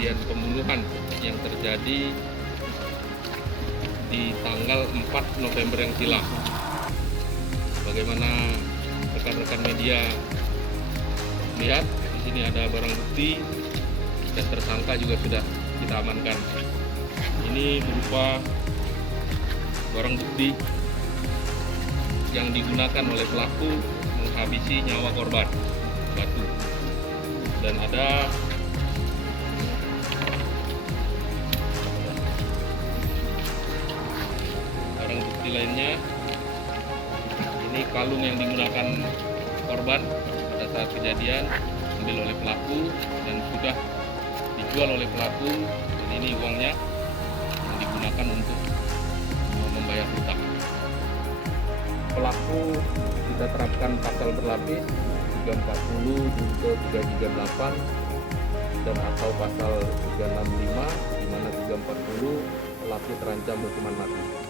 kejadian pembunuhan yang terjadi di tanggal 4 November yang silam. Bagaimana rekan-rekan media lihat, di sini ada barang bukti dan tersangka juga sudah kita amankan. Ini berupa barang bukti yang digunakan oleh pelaku menghabisi nyawa korban, batu. Dan ada barang bukti lainnya. Ini kalung yang digunakan korban pada saat kejadian diambil oleh pelaku dan sudah dijual oleh pelaku. Dan ini uangnya yang digunakan untuk membayar hutang. Pelaku kita terapkan pasal berlapis 340 junto 338 dan atau pasal 365, di mana 340 pelaku terancam hukuman mati.